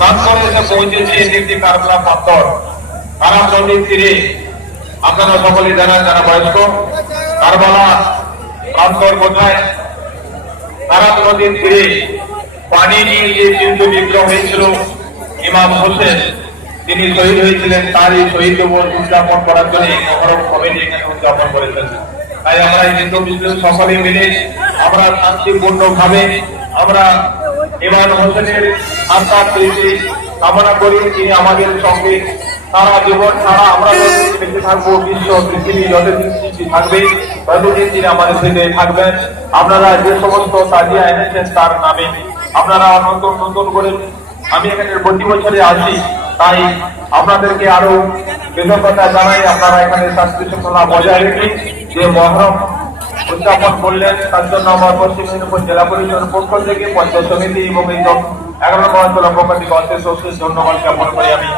তারপরে এসে পৌঁছেছি একটি কারবলা পাথর কারাম নদীর তীরে। আপনারা সকলে জানান যারা বয়স্ক, কারবালা প্রান্তর কোথায়? কারাম নদীর তীরে পানি নিয়ে যে যুদ্ধ বিগ্রহ হয়েছিল ইমাম হোসেন, তিনি শহীদ হয়েছিলেন। তারই শহীদ দিবস উদযাপন করার জন্য মহরম কমিটি এখানে উদযাপন করেছেন। তাই আমরা হিন্দু মুসলিম সকলে মিলে আমরা শান্তিপূর্ণ ভাবে আমরা ইমাম হোসেনের আত্মার তৃপ্তি কামনা করি। তিনি আমাদের সঙ্গে সারা জীবন সারা আমরা যতদিন বেঁচে থাকবো, বিশ্ব পৃথিবী যতদিন সৃষ্টি থাকবে ততদিন তিনি আমাদের থেকে থাকবেন। আপনারা যে সমস্ত তাজিয়া এনেছেন তার নামে আপনারা নতুন নতুন করে, আমি এখানে প্রতি বছরে আসি, তাই আপনাদেরকে আরো কৃতজ্ঞতা জানাই। আপনারা এখানে শান্তি শৃঙ্খলা বজায় রেখে যে মহরম উদযাপন করলেন তার জন্য আমার পশ্চিম মেদিনীপুর জেলা পরিষদের পক্ষ থেকে পঞ্চায়েত সমিতি এবং এই 11 নম্বর অঞ্চলের পক্ষ থেকে অশেষ অশেষ ধন্যবাদ জ্ঞাপন করি আমি।